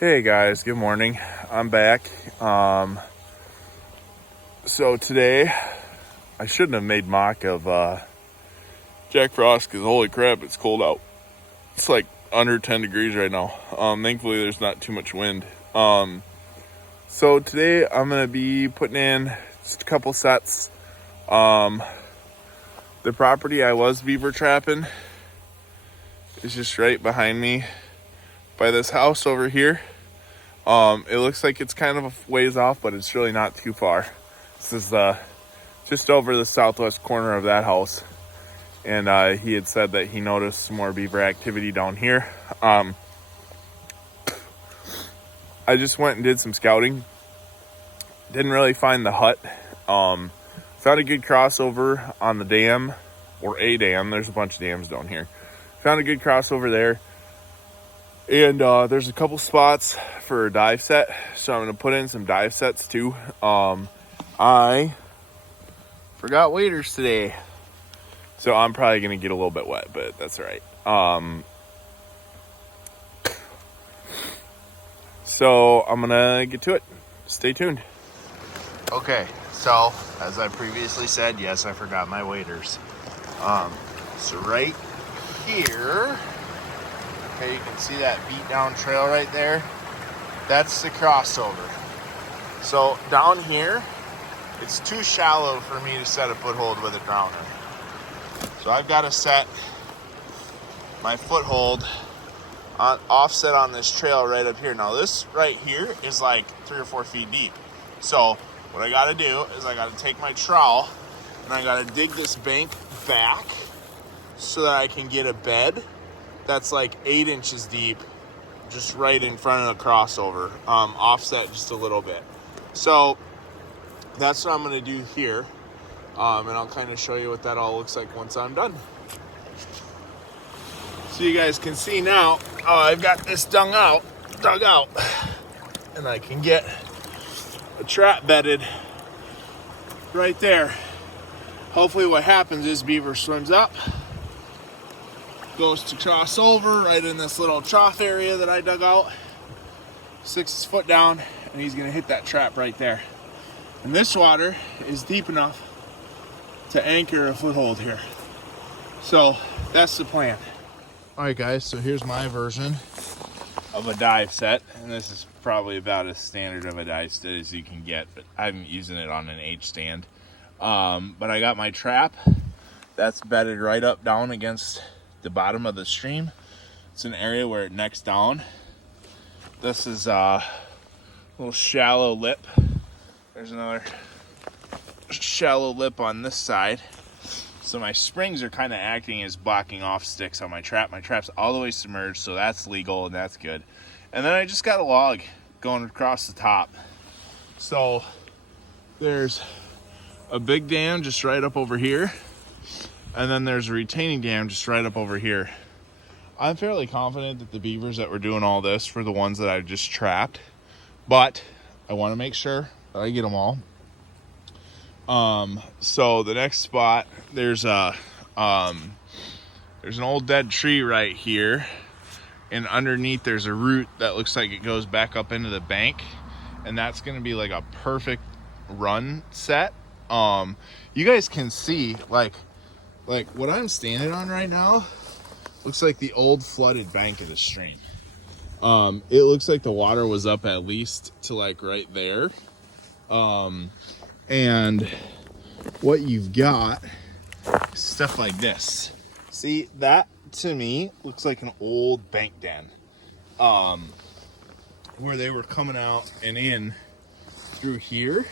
Hey guys, good morning. I'm back. So today I shouldn't have made mock of Jack Frost because holy crap, it's cold out. It's like under 10 degrees right now. Thankfully there's not too much wind. So today I'm gonna be putting in just a couple sets. The property I was beaver trapping is just right behind me by this house over here. It looks like it's kind of a ways off, but it's really not too far. This is just over the southwest corner of that house. And he had said that he noticed some more beaver activity down here. I just went and did some scouting. Didn't really find the hut. Found a good crossover on the dam, or a dam. There's a bunch of dams down here. Found a good crossover there. And there's a couple spots for a dive set, so I'm going to put in some dive sets too. I forgot waders today, so I'm probably going to get a little bit wet, but that's all right. So I'm going to get to it. Stay tuned. Okay, so as I previously said, yes, I forgot my waders. So right here, okay, you can see that beat down trail right there. That's the crossover. So down here, it's too shallow for me to set a foothold with a drowner. So I've got to set my foothold on offset on this trail right up here. Now this right here is like 3 or 4 feet deep. So what I got to do is I got to take my trowel and I got to dig this bank back so that I can get a bed that's like 8 inches deep, just right in front of the crossover, offset just a little bit. So that's what I'm going to do here, and I'll kind of show you what that all looks like once I'm done. So you guys can see now, I've got this dug out, and I can get a trap bedded right there. Hopefully what happens is beaver swims up, goes to cross over right in this little trough area that I dug out, sticks his foot down, and he's gonna hit that trap right there. And this water is deep enough to anchor a foothold here. So that's the plan. All right guys, so here's my version of a dive set. And this is probably about as standard of a dive set as you can get, but I'm using it on an H stand. But I got my trap that's bedded right up down against the bottom of the stream. It's an area where it necks down. This is a little shallow lip. There's another shallow lip on this side. So my springs are kind of acting as blocking off sticks on my trap. My trap's all the way submerged, so that's legal and that's good. And then I just got a log going across the top. So there's a big dam just right up over here. And then there's a retaining dam just right up over here. I'm fairly confident that the beavers that were doing all this were the ones that I just trapped, but I want to make sure that I get them all. So the next spot, there's an old dead tree right here, and underneath there's a root that looks like it goes back up into the bank, and that's going to be like a perfect run set. You guys can see like what I'm standing on right now looks like the old flooded bank of the stream. It looks like the water was up at least to like right there. And what you've got is stuff like this. See, that to me looks like an old bank den, where they were coming out and in through here.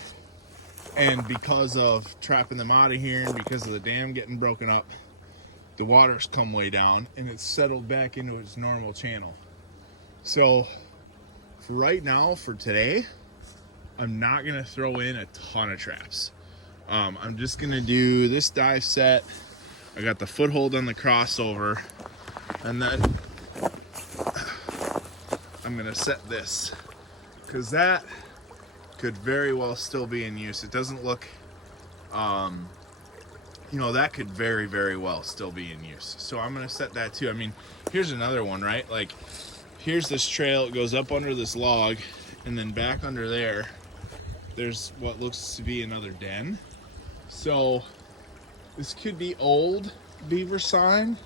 And because of trapping them out of here and because of the dam getting broken up, the water's come way down and it's settled back into its normal channel. So for right now, for today, I'm not gonna throw in a ton of traps. I'm just gonna do this dive set. I got the foothold on the crossover, and then I'm gonna set this, because that could very well still be in use. It doesn't look, that could very, very well still be in use. So I'm gonna set that too. I mean, here's another one, right? Like, here's this trail. It goes up under this log, and then back under there, there's what looks to be another den. So this could be old beaver sign.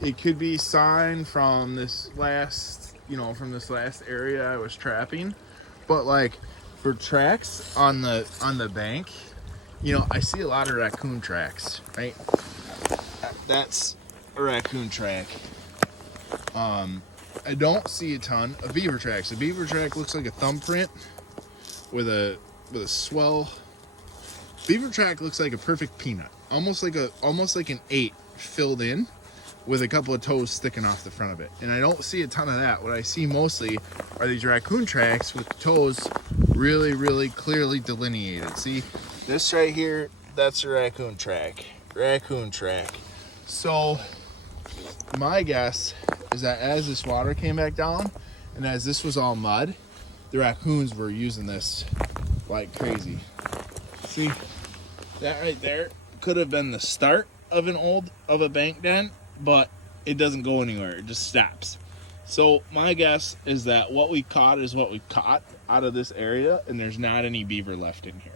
It could be sign from this last, from this last area I was trapping. But like for tracks on the bank, I see a lot of raccoon tracks, right? That's a raccoon track. I don't see a ton of beaver tracks. A beaver track looks like a thumbprint with a swell. Beaver track looks like a perfect peanut, almost like an 8 filled in with a couple of toes sticking off the front of it. And I don't see a ton of that. What I see mostly are these raccoon tracks with toes really, really clearly delineated. See, this right here, that's a raccoon track. Raccoon track. So my guess is that as this water came back down and as this was all mud, the raccoons were using this like crazy. See, that right there could have been the start of a bank den, but it doesn't go anywhere. It just stops. So my guess is that what we caught is what we caught out of this area, and there's not any beaver left in here.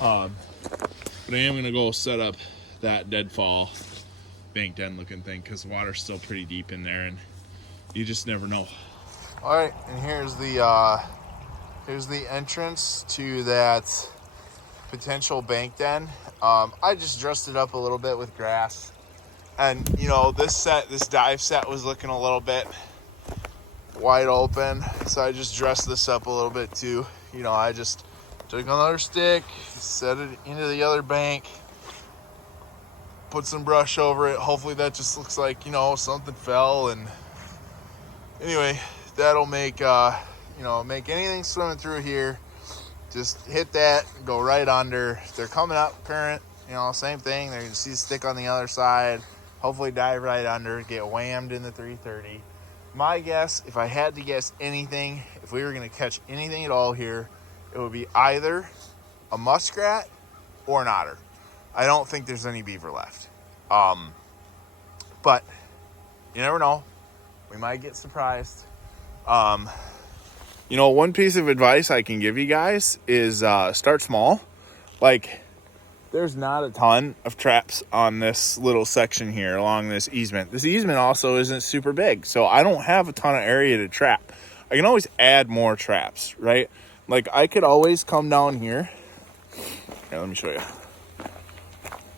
But I am gonna go set up that deadfall bank den looking thing because the water's still pretty deep in there, and you just never know. All right, and here's the entrance to that potential bank den. I just dressed it up a little bit with grass. And, this dive set was looking a little bit wide open. So I just dressed this up a little bit too. I just took another stick, set it into the other bank, put some brush over it. Hopefully that just looks like, something fell. And anyway, that'll make anything swimming through here, just hit that, go right under. If they're coming up current, same thing. They're going to see the stick on the other side. Hopefully dive right under, get whammed in the 330. My guess, if I had to guess anything, if we were going to catch anything at all here, it would be either a muskrat or an otter. I don't think there's any beaver left. But you never know. We might get surprised. One piece of advice I can give you guys is start small. Like, there's not a ton of traps on this little section here along this easement. This easement also isn't super big, so I don't have a ton of area to trap. I can always add more traps, right? Like, I could always come down here. Here, let me show you.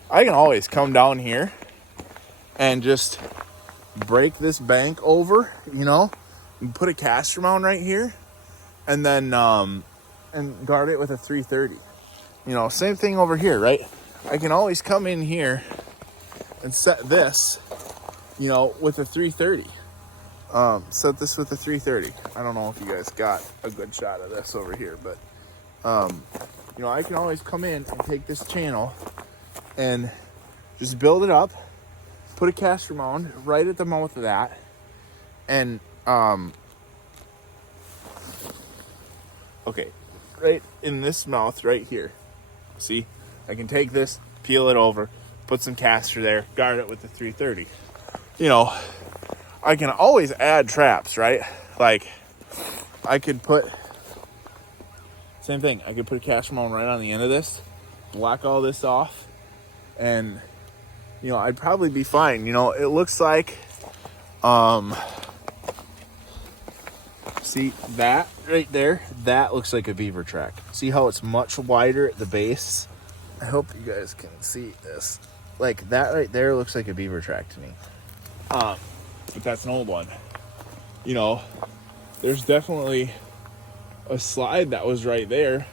I can always come down here and just break this bank over, and put a caster mound right here, and then and guard it with a 330. Same thing over here, right? I can always come in here and set this, with a 330. Set this with a 330. I don't know if you guys got a good shot of this over here, but, I can always come in and take this channel and just build it up, put a caster mound right at the mouth of that, and, okay, right in this mouth right here. See, I can take this, peel it over, put some caster there, guard it with the 330. I can always add traps, right? Like, I could put, same thing, I could put a caster mound right on the end of this, block all this off, and, I'd probably be fine. It looks like, see that right there? That looks like a beaver track. See how it's much wider at the base? I hope you guys can see this. Like, that right there looks like a beaver track to me. But that's an old one. There's definitely a slide that was right there.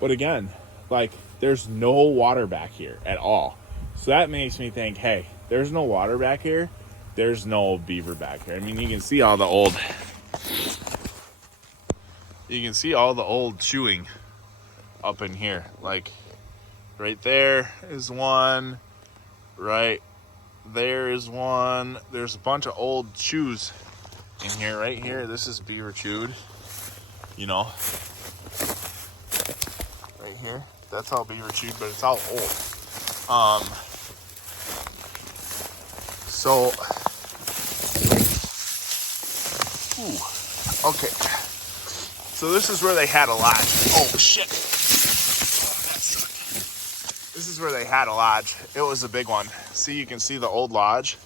But again, like, there's no water back here at all. So that makes me think, hey, there's no water back here. There's no beaver back here. I mean, you can see all the old chewing up in here. Like, right there is one, right there is one. There's a bunch of old chews in here. Right here, this is beaver chewed, right here, that's all beaver chewed, but it's all old. So Ooh. Okay. So this is where they had a lodge. Oh, shit. That sucked. This is where they had a lodge. It was a big one. See, you can see the old lodge,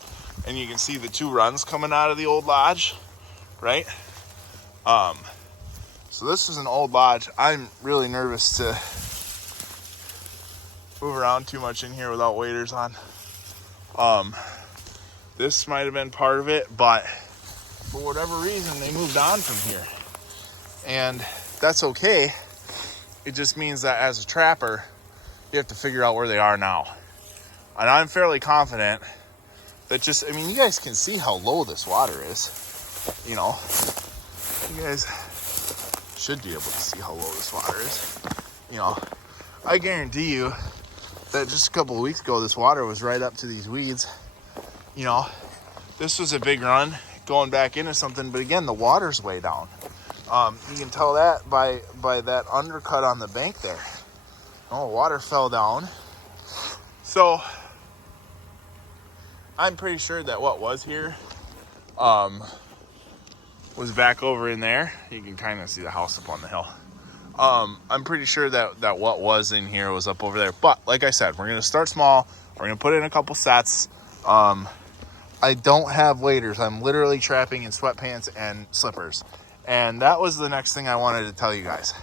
and you can see the 2 runs coming out of the old lodge, right? So this is an old lodge. I'm really nervous to move around too much in here without waders on. This might have been part of it, but for whatever reason, they moved on from here. And that's okay. It just means that as a trapper, you have to figure out where they are now. And I'm fairly confident that I mean, you guys can see how low this water is. You know, you guys should be able to see how low this water is. You know, I guarantee you that just a couple of weeks ago, this water was right up to these weeds. You know, this was a big run going back into something, but again, the water's way down. You can tell that by that undercut on the bank there. Oh, water fell down. So I'm pretty sure that what was here was back over in there. You can kind of see the house up on the hill. I'm pretty sure that what was in here was up over there. But like I said, we're going to start small. We're going to put in a couple sets. I don't have waders. I'm literally trapping in sweatpants and slippers. And that was the next thing I wanted to tell you guys.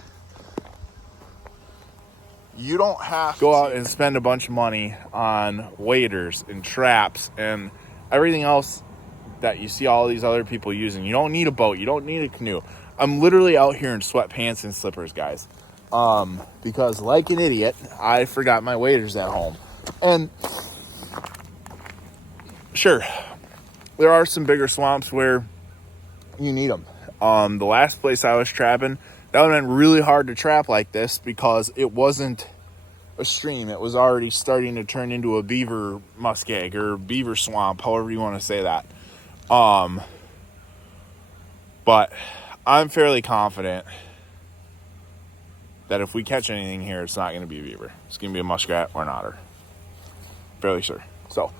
You don't have to go out and spend a bunch of money on waders and traps and everything else that you see all these other people using. You don't need a boat. You don't need a canoe. I'm literally out here in sweatpants and slippers, guys. Because like an idiot, I forgot my waders at home. And sure, there are some bigger swamps where you need them. The last place I was trapping, that would have been really hard to trap like this because it wasn't a stream. It was already starting to turn into a beaver muskeg or beaver swamp, however you want to say that. But I'm fairly confident that if we catch anything here, it's not going to be a beaver. It's going to be a muskrat or an otter. Fairly sure. So,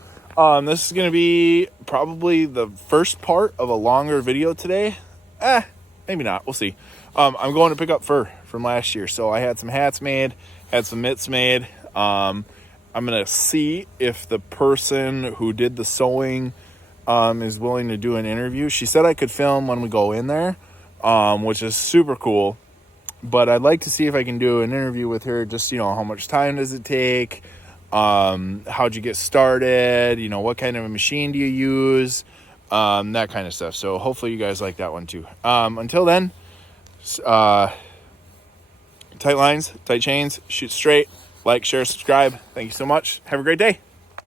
this is going to be probably the first part of a longer video today. Maybe not. We'll see. I'm going to pick up fur from last year. So I had some hats made, had some mitts made. I'm going to see if the person who did the sewing is willing to do an interview. She said I could film when we go in there, which is super cool. But I'd like to see if I can do an interview with her. Just, you know, how much time does it take? How'd you get started? You know, what kind of a machine do you use? That kind of stuff. So hopefully you guys like that one too. Until then, tight lines, tight chains, shoot straight, like, share, subscribe. Thank you so much. Have a great day.